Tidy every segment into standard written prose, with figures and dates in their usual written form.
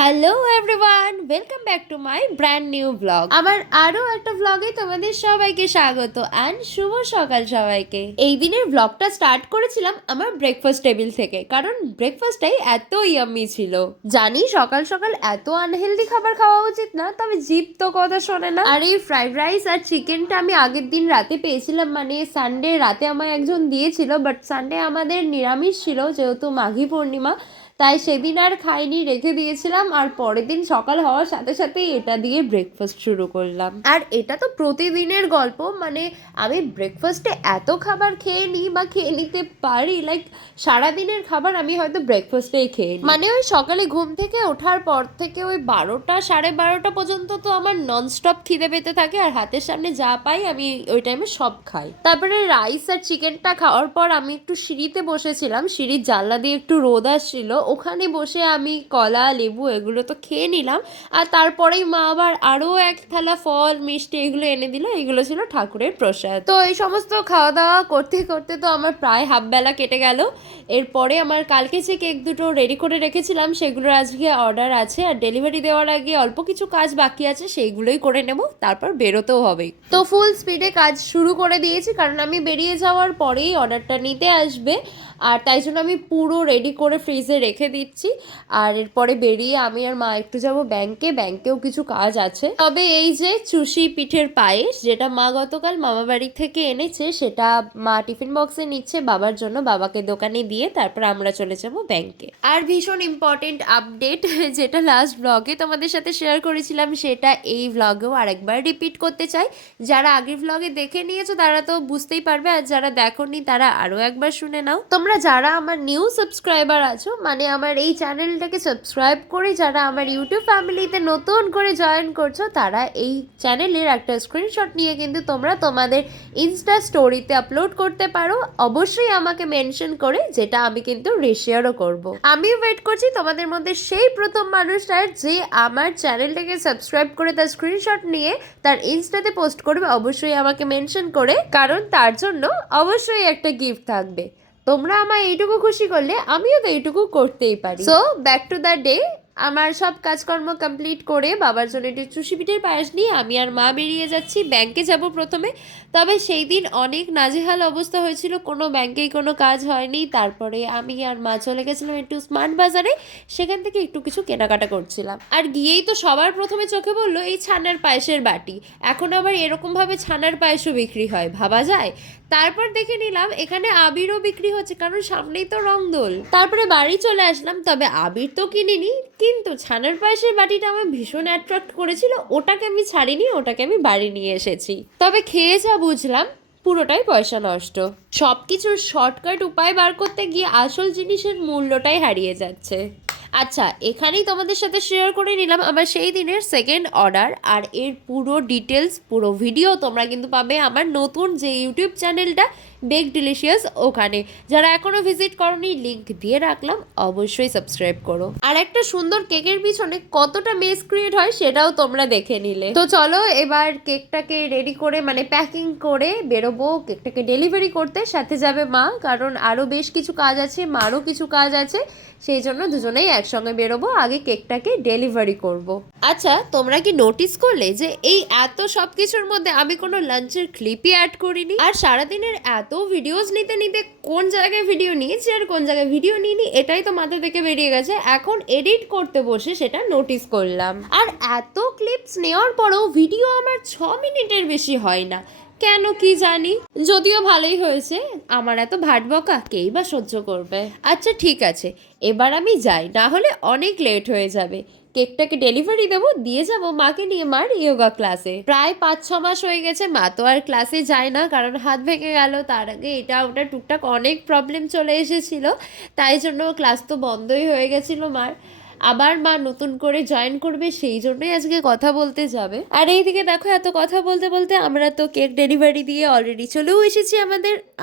Hello everyone, welcome back to my brand new blog. আমার আরও একটা ব্লগে তোমাদের সবাইকে স্বাগত অ্যান্ড শুভ সকাল সবাইকে। এই দিনের ব্লগটা স্টার্ট করেছিলাম আমার ব্রেকফাস্ট টেবিল থেকে, কারণ ব্রেকফাস্টটাই এত ইয়াম্মি ছিল। জানি সকাল সকাল এত আনহেলদি খাবার খাওয়া উচিত না, তবে জিভ তো কথা শোনে না। আর এই ফ্রাইড রাইস আর চিকেনটা আমি আগের দিন রাতে পেয়েছিলাম, মানে সানডে রাতে আমায় একজন দিয়েছিল, বাট সানডে আমাদের নিরামিষ ছিল যেহেতু মাঘী পূর্ণিমা, তাই সেদিন আর খাইনি, রেখে দিয়েছিলাম। আর পরের দিন সকাল হওয়ার সাথে সাথেই এটা দিয়ে ব্রেকফাস্ট শুরু করলাম। আর এটা তো প্রতিদিনের গল্প, মানে আমি ব্রেকফাস্টে এত খাবার খেয়ে নিই বা খেয়ে নিতে পারি, লাইক সারাদিনের খাবার আমি হয়তো ব্রেকফাস্টেই খেয়ে নিই। মানে ওই সকালে ঘুম থেকে ওঠার পর থেকে ওই 12টা 12:30 পর্যন্ত তো আমার ননস্টপ খিদে পেতে থাকে, আর হাতের সামনে যা পাই আমি ওই টাইমে সব খাই। তারপরে রাইস আর চিকেনটা খাওয়ার পর আমি একটু সিঁড়িতে বসেছিলাম, সিঁড়ির জানলা দিয়ে একটু রোদ আসছিল, ওখানে বসে আমি কলা লেবু এগুলো তো খেয়ে নিলাম। আর তারপরেই মা আবার আরও এক থালা ফল মিষ্টি এগুলো এনে দিল, এগুলো ছিল ঠাকুরের প্রসাদ। তো এই সমস্ত খাওয়া দাওয়া করতে করতে তো আমার প্রায় হাফ বেলা কেটে গেল। এরপরে আমার কালকে যে কেক দুটো রেডি করে রেখেছিলাম সেগুলোর আজকে অর্ডার আছে, আর ডেলিভারি দেওয়ার আগে অল্প কিছু কাজ বাকি আছে, সেইগুলোই করে নেব, তারপর বেরোতেও হবে। তো ফুল স্পিডে কাজ শুরু করে দিয়েছি, কারণ আমি বেরিয়ে যাওয়ার পরেই অর্ডারটা নিতে আসবে, আর তাই জন্য আমি পুরো রেডি করে ফ্রিজে রেখে দিচ্ছি। আর এরপরে বেরিয়ে আমি আর মা একটু যাব ব্যাংকেও কিছু কাজ আছে। তবে এই যে চুষি পিঠের পায়েস, যেটা মা গতকাল মামা বাড়ি থেকে এনেছে, সেটা মা টিফিন বক্সে নিচ্ছে বাবার জন্য, বাবাকে দোকানে দিয়ে তারপর আমরা চলে যাব ব্যাংকে। আর ভীষণ ইম্পর্টেন্ট আপডেট, যেটা লাস্ট ব্লগে তোমাদের সাথে শেয়ার করেছিলাম, সেটা এই ব্লগেও আরেকবার রিপিট করতে চাই। যারা আগের ব্লগে দেখে নিয়েছো তারা তো বুঝতেই পারবে, আর যারা দেখোনি তারা আরও একবার শুনে নাও। তোমরা যারা আমার নিউ সাবস্ক্রাইবার আছো, মানে আমার এই চ্যানেলটাকে সাবস্ক্রাইব করে যারা আমার ইউটিউব ফ্যামিলিতে নতুন করে জয়েন করছো, তারা এই চ্যানেলের একটা স্ক্রিনশট নিয়ে কিন্তু তোমরা তোমাদের ইনস্টা স্টোরিতে আপলোড করতে পারো, অবশ্যই আমাকে মেনশন করে, যেটা আমি কিন্তু রিশেয়ারও করব। আমি ওয়েট করছি তোমাদের মধ্যে সেই প্রথম মানুষটার যে আমার চ্যানেলটাকে সাবস্ক্রাইব করে তার স্ক্রিনশট নিয়ে তার ইনস্টাতে পোস্ট করবে, অবশ্যই আমাকে মেনশন করে, কারণ তার জন্য অবশ্যই একটা গিফট থাকবে। তোমরা আমায় এইটুকু খুশি করলে আমিও তো এইটুকু করতেই পারি। So back to the day, আমার সব কাজকর্ম কমপ্লিট করে বাবার জন্য একটু চুষি পিঠের পায়েস নিয়ে আমি আর মা বেরিয়ে যাচ্ছি। ব্যাংকে যাব প্রথমে, তবে সেই দিন অনেক নাজেহাল অবস্থা হয়েছিল, কোনো ব্যাংকেই কোনো কাজ হয়নি। তারপরে আমি আর মা চলে গেছিলাম একটু স্মার্ট বাজারে, সেখান থেকে একটু কিছু কেনাকাটা করছিলাম। আর গিয়েই তো সবার প্রথমে চোখে বললো এই ছানার পায়েসের বাটি। এখন আবার এরকমভাবে ছানার পায়েসও বিক্রি হয়, ভাবা যায়। তারপর দেখে নিলাম এখানে আবিরও বিক্রি হচ্ছে, কারণ সামনেই তো রংদোল। তারপরে বাড়ি চলে আসলাম, তবে আবির তো কিনিনি, কিন্তু ছানার পায়েসের বাটিটা আমার ভীষণ অ্যাট্রাক্ট করেছিল, ওটাকে আমি ছাড়িনি, ওটাকে আমি বাড়ি নিয়ে এসেছি। তবে খেয়ে যা বুঝলাম পুরোটাই পয়সা নষ্ট। সব কিছুর শর্টকাট উপায় বার করতে গিয়ে আসল জিনিসের মূল্যটাই হারিয়ে যাচ্ছে। আচ্ছা, এখানেই তোমাদের সাথে শেয়ার করে নিলাম আমার সেই দিনের সেকেন্ড অর্ডার, আর এর পুরো ডিটেলস পুরো ভিডিও তোমরা কিন্তু পাবে আমার নতুন যে ইউটিউব চ্যানেলটা বেক ডিলিশিয়াস, ওখানে। যারা এখনো ভিজিট করোনি, লিঙ্ক দিয়ে রাখলাম, অবশ্যই সাবস্ক্রাইব করো। আর একটা সুন্দর কেকের পিছনে কতটা মেস ক্রিয়েট হয় সেটাও তোমরা দেখে নিলে। তো চলো এবার কেকটাকে রেডি করে, মানে প্যাকিং করে বেরোবো কেকটাকে ডেলিভারি করতে। সাথে যাবে মা, কারণ আরও বেশ কিছু কাজ আছে, মারও কিছু কাজ আছে, সেই জন্য দুজনেই একসঙ্গে বেরোবো, আগে কেকটাকে ডেলিভারি করব। আচ্ছা, তোমরা কি নোটিস করলে যে এই এত সব কিছুর মধ্যে আমি কোনো লাঞ্চের ক্লিপই অ্যাড করিনি? আর সারাদিনের এত ভিডিওস নিতে নিতে কোন জায়গায় ভিডিও নিয়েছি আর কোন জায়গায় ভিডিও নিইনি, এটাই তো মাথা থেকে বেরিয়ে গেছে। এখন এডিট করতে বসে সেটা নোটিস করলাম। আর এত ক্লিপস নেওয়ার পরেও ভিডিও আমার 6 মিনিটের বেশি হয় না, কেন কি জানি। যদিও ভালোই হয়েছে, আমার এত ভাট বকা কেই বা সহ্য করবে। আচ্ছা ঠিক আছে, এবার আমি যাই, না হলে অনেক লেট হয়ে যাবে। কেকটাকে ডেলিভারি দেবো, দিয়ে যাব মাকে নিয়ে মার ইয়োগা ক্লাসে। প্রায় 5-6 মাস হয়ে গেছে মা তো আর ক্লাসে যায় না, কারণ হাত ভেঙে গেল। তার আগে এটা ওটা টুকটাক অনেক প্রবলেম চলে এসেছিল, তাই জন্য ক্লাস তো বন্ধই হয়ে গেছিল মার। আবার মা নতুন করে জয়েন করবে, সেই জন্যই আজকে কথা বলতে যাবে। আর এইদিকে দেখো, এত কথা বলতে বলতে আমরা তো কেক ডেলিভারি দিয়ে অলরেডি চলেও এসেছি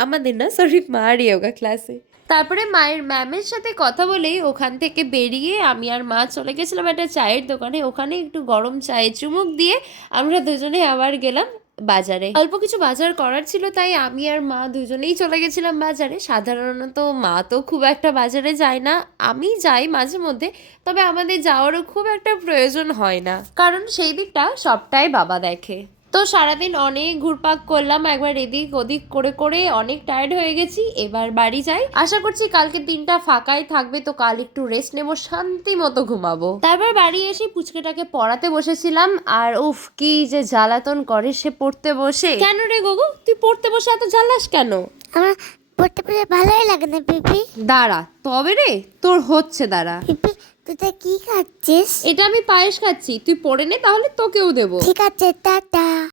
আমাদের না, সরি, মার ইয়োগা ক্লাসে। তারপরে মায়ের ম্যামের সাথে কথা বলেই ওখান থেকে বেরিয়ে আমি আর মা চলে গেছিলাম একটা চায়ের দোকানে, ওখানে একটু গরম চায়ে চুমুক দিয়ে আমরা দুজনে আবার গেলাম বাজারে অল্প কিছু বাজার করার ছিল, তাই আমি আর মা দুজনেই চলে গেছিলাম বাজারে। সাধারণত মা তো খুব একটা বাজারে যায় না, আমি যাই মাঝে মধ্যে, তবে আমাদের যাওয়ারও খুব একটা প্রয়োজন হয় না, কারণ সেই দিকটা সবটাই বাবা দেখে। তো সারাদিন অনেক ঘুরপাক করলাম, একবার এদিক ওদিক করে করে অনেক টায়ার্ড হয়ে গেছি। এবার বাড়ি যাই, আশা করছি কালকে দিনটা ফাঁকাই থাকবে, তো কাল একটু রেস্ট নেব, শান্তি মতো ঘুমাবো। তারপর বাড়ি এসে পুচকেটাকে পড়াতে বসেছিলাম, আর উফ কি যে জ্বালাতন করে সে পড়তে বসে। কেন রে গোগো, তুই পড়তে বসে এত জ্বালাস কেন? আমার পড়তে পড়তে ভালোই লাগে না পিপি। দাঁড়া তবে রে, তোর হচ্ছে, দাঁড়া। পিপি তুই কি খাচ্ছিস? এটা আমি পায়েস খাচ্ছি, তুই পড়ে নে, তাহলে তোকেও দেবো। ঠিক আছে, টাটা।